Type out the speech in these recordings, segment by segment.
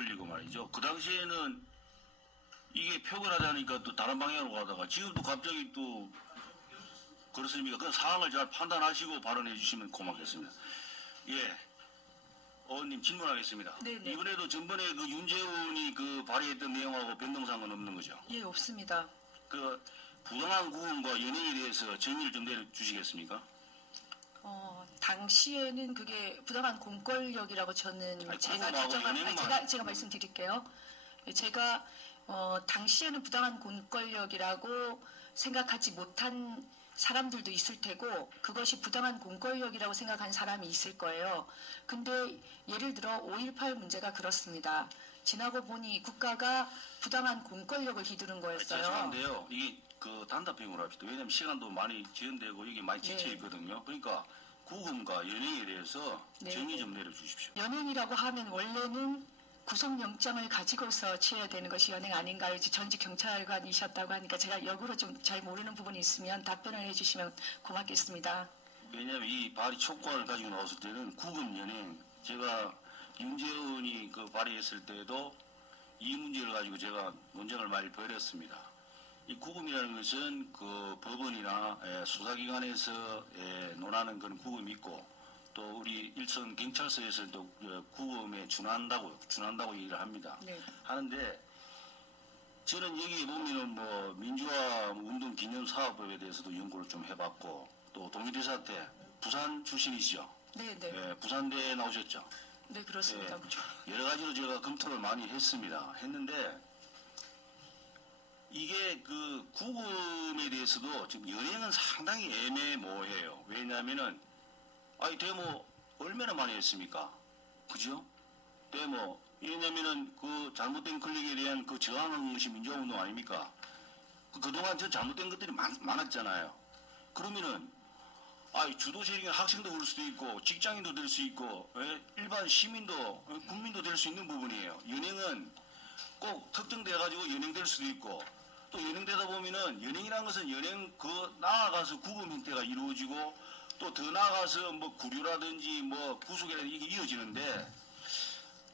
틀리고 말이죠. 그 당시에는 이게 표결하자니까 또 다른 방향으로 가다가 지금 또 갑자기 또 그렇습니까? 그 상황을 잘 판단하시고 발언해 주시면 고맙겠습니다. 예. 의원님 질문하겠습니다. 네네. 이번에도 전번에 그 윤재훈이 그 발의했던 내용하고 변동사항은 없는 거죠? 예, 없습니다. 그 부당한 구금과 연행에 대해서 정의를 좀 내려주시겠습니까? 당시에는 그게 부당한 공권력이라고 저는 아니, 제가 구금하고 규정한, 연행만. 제가 말씀드릴게요. 제가 당시에는 부당한 공권력이라고 생각하지 못한 사람들도 있을 테고 그것이 부당한 공권력이라고 생각한 사람이 있을 거예요. 근데 예를 들어 5.18 문제가 그렇습니다. 지나고 보니 국가가 부당한 공권력을 휘두른 거였어요. 죄송한데요. 이게 그 단답형으로 합시다. 왜냐면 시간도 많이 지연되고 이게 많이 지쳐 네. 있거든요. 그러니까 구금과 연행에 대해서 네. 정의 좀 내려주십시오. 연행이라고 하면 원래는 구속영장을 가지고서 취해야 되는 것이 연행 아닌가요? 이제 전직 경찰관이셨다고 하니까 제가 역으로 좀 잘 모르는 부분이 있으면 답변을 해주시면 고맙겠습니다. 왜냐하면 이 발의 촉구안을 가지고 나왔을 때는 구금 연행, 제가 윤재훈이 그 발의했을 때도 이 문제를 가지고 제가 논쟁을 많이 벌였습니다. 이 구금이라는 것은 그 법원이나 수사기관에서 논하는 그런 구금이 있고 또 우리 일선 경찰서에서도 구금에 준한다고 얘기를 합니다. 네. 하는데 저는 여기 보면은 뭐 민주화 운동 기념 사업법에 대해서도 연구를 좀 해봤고 또 동일대사 때 부산 출신이시죠? 네, 네. 예, 부산대에 나오셨죠? 네, 그렇습니다. 여러 가지로 제가 검토를 많이 했는데 이게 그 구금에 대해서도 지금 연행은 상당히 애매모호해요. 왜냐하면은 아니 데모 얼마나 많이 했습니까? 그죠? 데모 왜냐면은 그 잘못된 클릭에 대한 그 저항하는 것이 민주화운동 아닙니까? 그동안 저 잘못된 것들이 많았잖아요. 그러면은 주도 세력인 학생도 그럴 수도 있고 직장인도 될 수 있고 일반 시민도 국민도 될 수 있는 부분이에요. 연행은 꼭 특정돼 가지고 연행될 수도 있고 또 연행되다 보면은 연행이라는 것은 연행 그 나아가서 구금 형태가 이루어지고 또 더 나아가서 뭐 구류라든지 뭐 구속이라든지 이게 이어지는데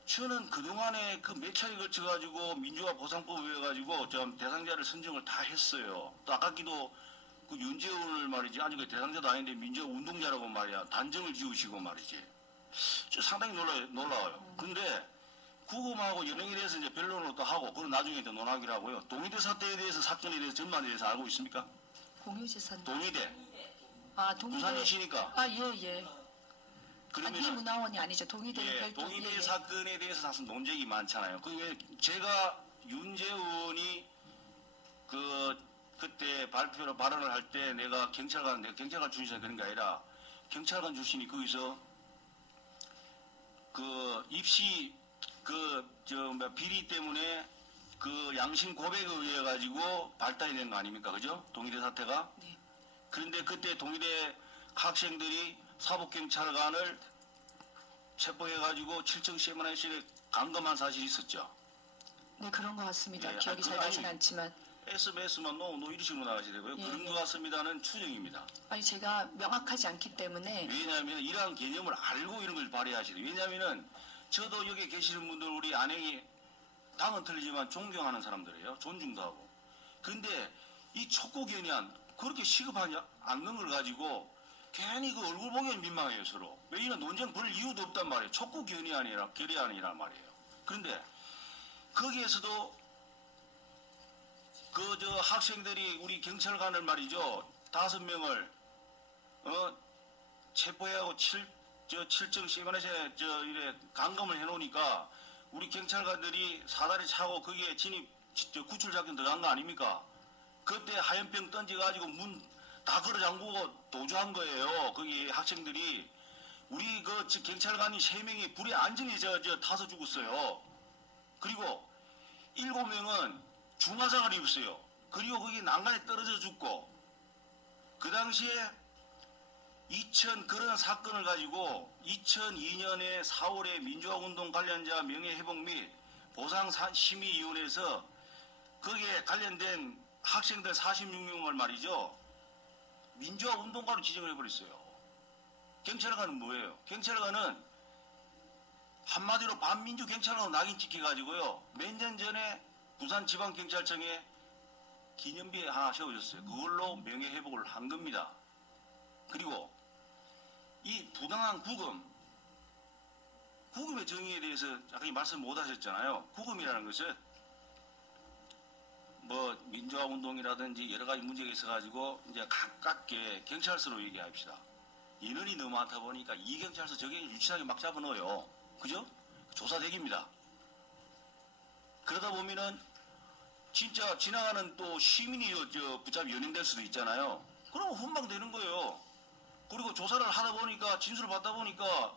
저는 그동안에 그 몇 차례 걸쳐 가지고 민주화 보상법을 해 가지고 좀 대상자를 선정을 다 했어요. 또 아깝기도 그 윤재훈을 말이지 아직 대상자도 아닌데 민주화 운동자라고 말이야 단정을 지으시고 말이지 저 상당히 놀라워요. 근데 구금하고 연행에 대해서 이제 변론을 또 하고 그건 나중에 또 논하기로 하고요. 동의대 사태에 대해서 사건에 대해서 전반에 대해서 알고 있습니까? 공유재산. 동의대 동의대. 부산이시니까 예, 예. 그러면은 이문화원이 아니죠. 동의대는 예, 별도. 동의대 예, 예. 사건에 대해서 사실 논쟁이 많잖아요. 그왜 제가 윤재훈이 그때 발언을 할 때 내가 경찰관 출신이라 그런 게 아니라 경찰관 출신이 거기서 그 입시 비리 때문에 그 양심 고백에 의해 가지고 발단이 된 거 아닙니까? 그죠? 동의대 사태가. 네. 그런데 그때 동의대 학생들이 사법경찰관을 체포해 가지고 7층 세미나실에 감금한 사실이 있었죠. 네, 그런 것 같습니다. 예, 기억이 잘 나진 않지만. SMS만 노 이런 식으로 나가시더라고요. 예, 그런 예. 것 같습니다는 추정입니다. 제가 명확하지 않기 때문에. 왜냐하면 이러한 개념을 알고 이런 걸 발휘하시래요. 왜냐하면은 저도 여기 계시는 분들 우리 안행이 당은 틀리지만 존경하는 사람들이에요. 존중도 하고. 근데 이 촉구견이한 그렇게 시급하지 않는 걸 가지고 괜히 그 얼굴 보기엔 민망해요 서로. 왜 이런 논쟁 벌일 이유도 없단 말이에요. 결의안이란 말이에요. 그런데 거기에서도 그 학생들이 우리 경찰관을 말이죠 5명을 체포해하고 7층 시간에 이래 감금을 해놓으니까 우리 경찰관들이 사다리 차고 거기에 구출 작전 들어간 거 아닙니까? 그때 하얀병 던져가지고 문 다 걸어 잠그고 도주한 거예요. 거기 학생들이 우리 그 경찰관이 3명이 불에 안전히 타서 죽었어요. 그리고 7명은 중화상을 입었어요. 그리고 거기 난간에 떨어져 죽고 그 당시에 그런 사건을 가지고 2002년에 4월에 민주화운동 관련자 명예회복 및 보상심의위원회에서 거기에 관련된 학생들 46명을 말이죠. 민주화운동가로 지정을 해버렸어요. 경찰관은 뭐예요? 경찰관은 한마디로 반민주 경찰로 낙인 찍혀가지고요. 몇 년 전에 부산지방경찰청에 기념비 하나 세워졌어요. 그걸로 명예회복을 한 겁니다. 그리고 이 부당한 구금의 정의에 대해서 아까 말씀 못 하셨잖아요. 구금이라는 것은 뭐 민주화운동이라든지 여러 가지 문제가 있어가지고 이제 가깝게 경찰서로 얘기합시다. 인원이 너무 많다 보니까 이 경찰서 저게 유치하게 막 잡아넣어요. 그죠? 조사대기입니다. 그러다 보면은 진짜 지나가는 또 시민이 붙잡이 연행될 수도 있잖아요. 그럼 훈방되는 거예요. 그리고 조사를 하다 보니까 진술을 받다 보니까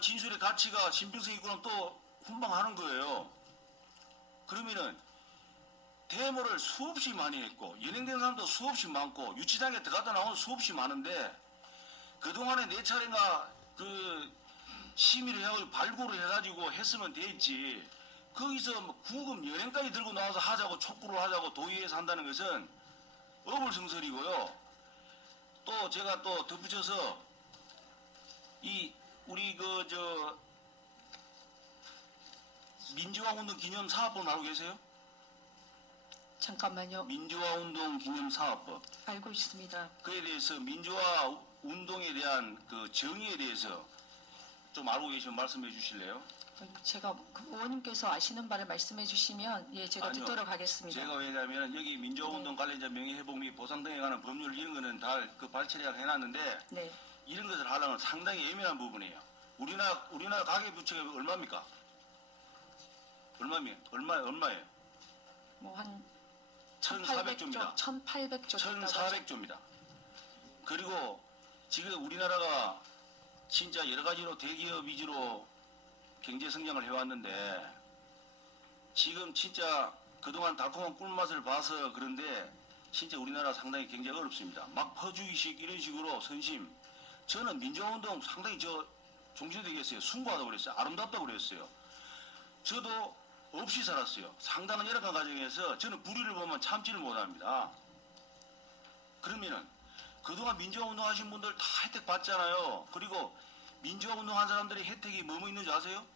진술의 가치가 신빙성이 있고 또 훈방하는 거예요. 그러면은 데모를 수없이 많이 했고 연행된 사람도 수없이 많고 유치장에 들어갔다 나오는 수없이 많은데 그동안에 4차례가 그 심의를 해가지고 발굴을 해가지고 했으면 되지. 거기서 뭐 구금 연행까지 들고 나와서 하자고 촉구를 하자고 도의회에서 한다는 것은 어불성설이고요. 또 제가 또 덧붙여서 우리 민주화운동 기념사업법 알고 계세요? 잠깐만요. 민주화운동 기념사업법. 알고 있습니다. 그에 대해서 민주화 운동에 대한 그 정의에 대해서 좀 알고 계시면 말씀해 주실래요? 제가 의원님께서 아시는 바를 말씀해 주시면 제가 아니요. 듣도록 하겠습니다. 제가 왜냐하면 여기 민주화운동 관련자 명예회복 및 보상 등에 관한 법률 이런 거는 다 그 발췌를 해놨는데 네. 이런 것을 하려면 상당히 예민한 부분이에요. 우리나라 가계부채가 얼마입니까? 얼마예요? 뭐 한 1,400조입니다. 1,800조. 1,400조입니다. 그리고 지금 우리나라가 진짜 여러 가지로 대기업 위주로 경제 성장을 해왔는데 지금 진짜 그동안 달콤한 꿀맛을 봐서 그런데 진짜 우리나라 상당히 굉장히 어렵습니다. 막 퍼주기식 이런 식으로 선심. 저는 민주화운동 상당히 종신이 되겠어요. 숭고하다고 그랬어요. 아름답다고 그랬어요. 저도 없이 살았어요. 상당한 열악한 과정에서 저는 불의를 보면 참지를 못합니다. 그러면은 그동안 민주화운동 하신 분들 다 혜택 받잖아요. 그리고 민주화운동 한 사람들이 혜택이 뭐뭐 있는지 아세요?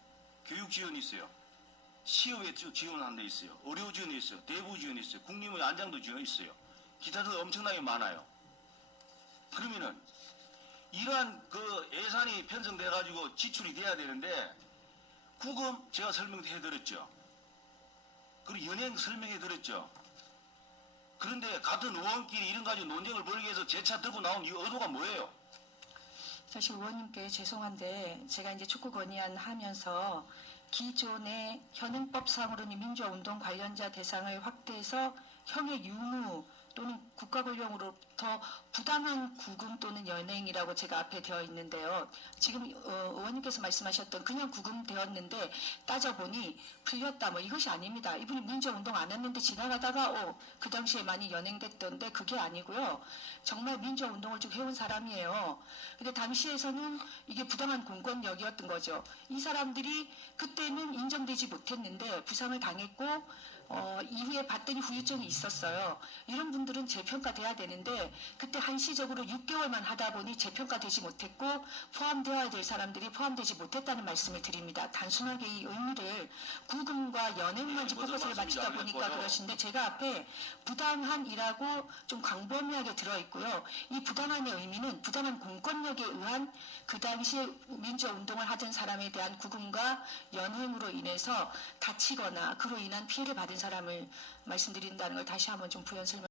교육 지원이 있어요. 시업에 지원한 데 있어요. 의료 지원이 있어요. 대부 지원이 있어요. 국립의 안장도 지원이 있어요. 기타 등 엄청나게 많아요. 그러면은 이러한 그 예산이 편성돼 가지고 지출이 돼야 되는데 구금 제가 설명해 드렸죠. 그리고 연행 설명해 드렸죠. 그런데 같은 의원끼리 이런 가지고 논쟁을 벌이기 위해서 제 차 들고 나온 이 의도가 뭐예요? 사실 의원님께 죄송한데 제가 이제 촉구 건의안 하면서 기존의 현행법상으로는 민주화운동 관련자 대상을 확대해서 형의 유무 또는 국가권력으로부터 부당한 구금 또는 연행이라고 제가 앞에 되어 있는데요. 지금 의원님께서 말씀하셨던 그냥 구금되었는데 따져보니 풀렸다 뭐 이것이 아닙니다. 이분이 민주화운동 안 했는데 지나가다가 그 당시에 많이 연행됐던데 그게 아니고요. 정말 민주화운동을 쭉 해온 사람이에요. 근데 당시에서는 이게 부당한 공권력이었던 거죠. 이 사람들이 그때는 인정되지 못했는데 부상을 당했고 이후에 봤더니 후유증이 있었어요. 이런 분들은 재평가돼야 되는데 그때 한시적으로 6개월만 하다 보니 재평가되지 못했고 포함되어야 될 사람들이 포함되지 못했다는 말씀을 드립니다. 단순하게 이 의미를 구금과 연행만 짚어서를 맞추다 보니까 그러신데 제가 앞에 부당한이라고 좀 광범위하게 들어있고요. 이 부당한의 의미는 부당한 공권력에 의한 그 당시에 민주화운동을 하던 사람에 대한 구금과 연행으로 인해서 다치거나 그로 인한 피해를 받은 사람을 말씀드린다는 걸 다시 한번 좀 부연 설명